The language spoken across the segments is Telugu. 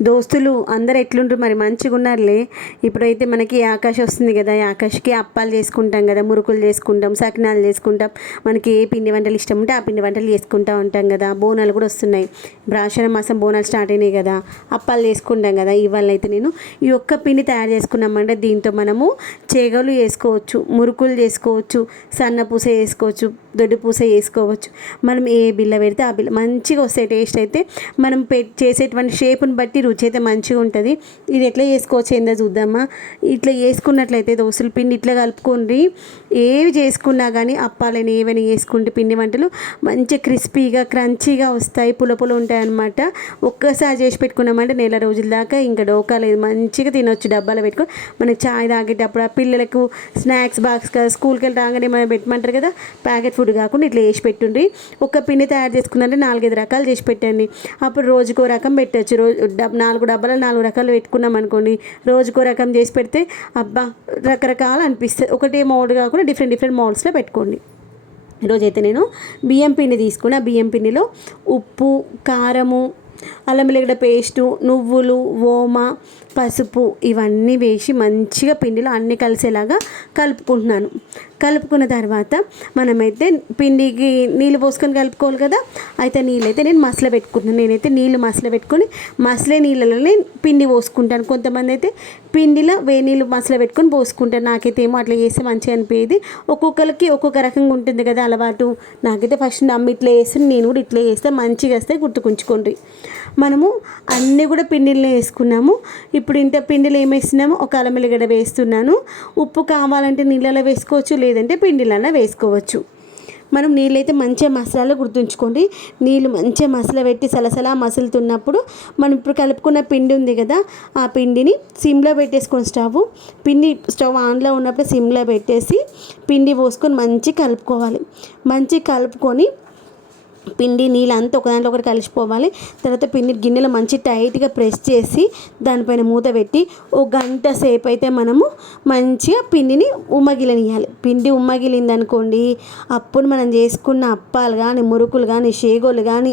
దోస్తులు అందరు ఎట్లుంటారు మరి? మంచిగా ఉన్నారులే ఇప్పుడైతే మనకి ఆకాశ వస్తుంది కదా ఈ ఆకాష్కి అప్పాలు చేసుకుంటాం కదా మురుకులు చేసుకుంటాం సకినాలు చేసుకుంటాం. మనకి ఏ పిండి వంటలు ఇష్టం ఉంటే ఆ పిండి వంటలు చేసుకుంటూ ఉంటాం కదా. బోనాలు కూడా వస్తున్నాయి. ఇప్పుడు మాసం బోనాలు స్టార్ట్ అయినాయి కదా అప్పాలు చేసుకుంటాం కదా. ఇవాళ అయితే నేను ఈ ఒక్క పిండి తయారు చేసుకున్నామంటే దీంతో మనము చేగలు చేసుకోవచ్చు మురుకులు చేసుకోవచ్చు సన్న పూస చేసుకోవచ్చు దొడ్డు పూస వేసుకోవచ్చు. మనం ఏ బిల్ల పెడితే ఆ బిల్ల మంచిగా వస్తాయి టేస్ట్ అయితే మనం పె చేసేటువంటి షేప్ని బట్టి రుచి అయితే మంచిగా ఉంటుంది. ఇది ఎట్లా చేసుకోవచ్చు ఏందో చూద్దామా? ఇట్లా చేసుకున్నట్లయితే దోశల పిండి ఇట్లా కలుపుకొని ఏవి చేసుకున్నా కానీ అప్పాలని ఏవైనా చేసుకుంటే పిండి వంటలు మంచి క్రిస్పీగా క్రంచీగా వస్తాయి. పులపులు ఉంటాయన్నమాట. ఉంటాయి ఒక్కసారి చేసి పెట్టుకున్నామంటే నెల రోజుల దాకా ఇంకా డోకా లేదు. మంచిగా తినొచ్చు. డబ్బాలో పెట్టుకో మనకి చాయ్ తాగేటప్పుడు ఆ పిల్లలకు స్నాక్స్ బాక్స్ కదా స్కూల్కి వెళ్ళి రాగానే మనం పెట్టమంటారు కదా? ప్యాకెట్ ఫుడ్ కాకుండా ఇట్లా చేసి పెట్టుండ్రి. ఒక పిండి తయారు చేసుకున్నారంటే నాలుగైదు రకాలు చేసి పెట్టండి. అప్పుడు రోజుకో రకం పెట్టచ్చు. రోజు నాలుగు డబ్బాలు నాలుగు రకాలు పెట్టుకున్నాం అనుకోండి. రోజుకో రకం చేసి పెడితే అబ్బా రకరకాలు అనిపిస్తుంది. ఒకటే మోడ్ కాకుండా డిఫరెంట్ డిఫరెంట్ మోడ్స్లో పెట్టుకోండి. ఈరోజైతే నేను బియ్యం పిండి తీసుకున్న. బియ్యం పిండిలో ఉప్పు కారము అల్లం వెల్లిగడ్డ పేస్టు నువ్వులు ఓమ పసుపు ఇవన్నీ వేసి మంచిగా పిండిలో అన్నీ కలిసేలాగా కలుపుకుంటున్నాను. కలుపుకున్న తర్వాత మనమైతే పిండికి నీళ్ళు పోసుకొని కలుపుకోవాలి కదా? అయితే నీళ్ళైతే నేను మసల పెట్టుకుంటున్నాను. నేనైతే నీళ్ళు మసల పెట్టుకొని మసలే నీళ్ళలోనే పిండి పోసుకుంటాను. కొంతమంది అయితే పిండిలో వే నీళ్ళు మసల పెట్టుకొని పోసుకుంటాను నాకైతే ఏమో అట్లా చేస్తే మంచిగా అనిపించేది ఒక్కొక్కరికి ఒక్కొక్క రకంగా ఉంటుంది కదా అలవాటు. నాకైతే ఫస్ట్ అమ్మ ఇట్లా వేసి నేను కూడా ఇట్లా వేస్తే మంచిగా వస్తే గుర్తుకుంచుకోండి. మనము అన్నీ కూడా పిండిలో వేసుకున్నాము. ఇప్పుడు ఇంత పిండిలో ఏం వేసినాము ఒక అల్లం వేస్తున్నాను. ఉప్పు కావాలంటే నీళ్ళలో వేసుకోవచ్చు లేదంటే పిండిలన్నా వేసుకోవచ్చు. మనం నీళ్ళైతే మంచిగా మసాలాలు గుర్తుంచుకోండి. నీళ్ళు మంచిగా మసాలా పెట్టి సలసలా మసులుతున్నప్పుడు మనం ఇప్పుడు కలుపుకున్న పిండి ఉంది కదా ఆ పిండిని సిమ్లో పెట్టేసుకొని స్టవ్ పిండి స్టవ్ ఆన్లో ఉన్నప్పుడు సిమ్లో పెట్టేసి పిండి పోసుకొని మంచిగా కలుపుకోవాలి. మంచి కలుపుకొని పిండి నీళ్ళు అంతా ఒక దాంట్లో ఒకటి కలిసిపోవాలి. తర్వాత పిండి గిన్నెలో మంచి టైట్గా ప్రెస్ చేసి దానిపైన మూత పెట్టి ఒక గంట సేపు అయితే మనము మంచిగా పిండిని ఉమ్మగిలనియాలి పిండి ఉమ్మగిలింది అనుకోండి అప్పుడు మనం చేసుకున్న అప్పాలు కానీ మురుకులు కానీ షేగోలు కానీ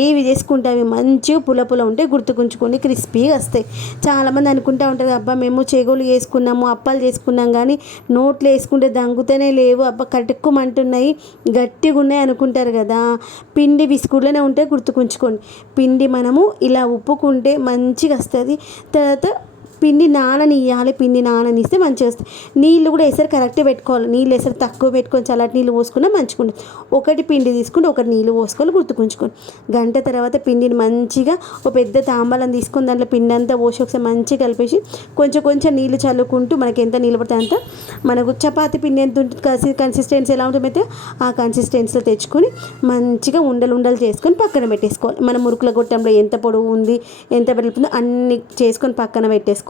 ఏవి చేసుకుంటే అవి మంచిగా పుల పుల ఉంటే గుర్తుకుంచుకొని క్రిస్పీగా వస్తాయి. చాలామంది అనుకుంటూ ఉంటారు అబ్బా మేము చేగోలు చేసుకున్నాము అప్పాలు చేసుకున్నాం కానీ నోట్లు వేసుకుంటే దంగుతూనే లేవు అబ్బా కటుక్కుమంటున్నాయి గట్టిగా ఉన్నాయి అనుకుంటారు కదా. పిండి బిస్కుట్లోనే ఉంటే గుర్తుకుంచుకోండి. పిండి మనము ఇలా ఉప్పుకుంటే మంచిగా వస్తుంది. తర్వాత పిండి నాననియాలి పిండి నాననిస్తే మంచిగా వస్తుంది నీళ్ళు కూడా వేసరి కరెక్ట్గా పెట్టుకోవాలి. నీళ్ళు వేసరి తక్కువ పెట్టుకొని చల్లటి నీళ్ళు పోసుకున్నా మంచిగా ఒకటి పిండి తీసుకుంటే ఒకటి నీళ్ళు పోసుకోవాలి గుర్తుకుంచుకోండి. గంట తర్వాత పిండిని మంచిగా ఒక పెద్ద తాంబాలం తీసుకొని దాంట్లో పిండి అంతా పోసి ఒకసారి మంచిగా కలిపేసి కొంచెం కొంచెం నీళ్ళు చల్లుకుంటూ మనకి ఎంత నీళ్ళు పడితే అంత మనకు చపాతి పిండి ఎంత ఉంటుంది కన్సిస్టెన్సీ ఎలా ఉంటుందో ఆ కన్సిస్టెన్సీలో తెచ్చుకొని మంచిగా ఉండలు ఉండలు చేసుకొని పక్కన పెట్టేసుకోవాలి. మన మురుకుల గొట్టంలో ఎంత పొడవు ఉంది ఎంత పెరుగుతుందో అన్ని చేసుకొని పక్కన పెట్టేసుకోవాలి.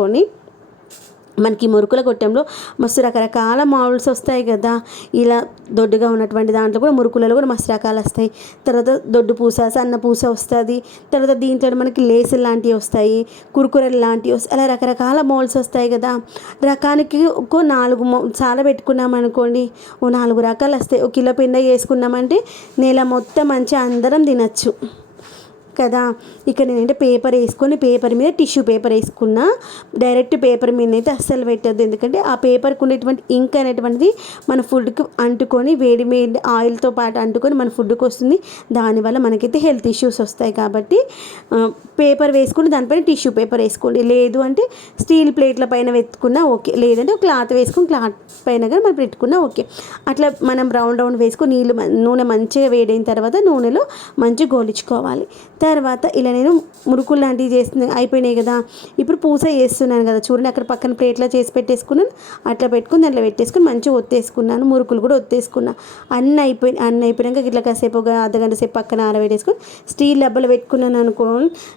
మనకి మురుకుల కొట్టంలో మస్తు రకరకాల మోడల్స్ వస్తాయి కదా. ఇలా దొడ్డుగా ఉన్నటువంటి దాంట్లో కూడా మురుకులలో కూడా మస్తు రకాలు వస్తాయి. తర్వాత దొడ్డు పూస సన్న పూస వస్తుంది. తర్వాత దీంట్లో మనకి లేసులు లాంటివి వస్తాయి. కురుకురలు లాంటివి వస్తాయి. అలా రకరకాల మోల్స్ వస్తాయి కదా. రకానికి ఒక నాలుగు చాలా పెట్టుకున్నాం అనుకోండి. ఓ నాలుగు రకాలు వస్తాయి. ఒక కిలో పిండ వేసుకున్నామంటే నేల మొత్తం మంచిగా అందరం తినచ్చు. కదా. ఇక్కడ నేనంటే పేపర్ వేసుకొని పేపర్ మీద టిష్యూ పేపర్ వేసుకున్నా. డైరెక్ట్ పేపర్ మీద అయితే అస్సలు పెట్టద్దు. ఎందుకంటే ఆ పేపర్కి ఉండేటువంటి ఇంక్ అనేటువంటిది మన ఫుడ్కి అంటుకొని వేడి వేడి ఆయిల్తో పాటు అంటుకొని మన ఫుడ్కి వస్తుంది. దానివల్ల మనకైతే హెల్త్ ఇష్యూస్ వస్తాయి కాబట్టి పేపర్ వేసుకుని దానిపైన టిష్యూ పేపర్ వేసుకోండి. లేదు అంటే స్టీల్ ప్లేట్ల పైన వెతుకున్నా ఓకే. లేదంటే క్లాత్ వేసుకుని క్లాత్ పైన కానీ మనం పెట్టుకున్నా ఓకే. అట్లా మనం రౌండ్ రౌండ్ వేసుకొని నీళ్ళు నూనె మంచిగా వేడైన తర్వాత నూనెలో మంచిగా గోలించుకోవాలి. తర్వాత ఇలా నేను మురుకులు లాంటివి చేస్తుంది అయిపోయినాయి కదా. ఇప్పుడు పూస చేస్తున్నాను కదా. చూడండి అక్కడ పక్కన ప్లేట్లో చేసి పెట్టేసుకున్నాను. అట్లా పెట్టుకుని దాంట్లో పెట్టేసుకుని మంచిగా ఒత్తేసుకున్నాను. మురుకులు కూడా ఒత్తేసుకున్నా. అన్న అయిపోయి అన్న అయిపోయాక ఇట్లా కాసేపు ఒక అర్ధగంట సేపు పక్కన ఆరబెట్టేసుకుని స్టీల్ డబ్బలు పెట్టుకున్నాను అనుకో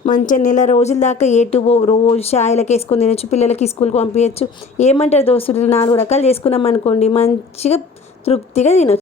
మంచిగా నెల రోజుల దాకా ఏటు రోజు చాయలకు వేసుకొని తినొచ్చు పిల్లలకి స్కూల్కి పంపించచ్చు. ఏమంటారు దోస్తులు? నాలుగు రకాలు చేసుకున్నాం అనుకోండి మంచిగా తృప్తిగా తినొచ్చు.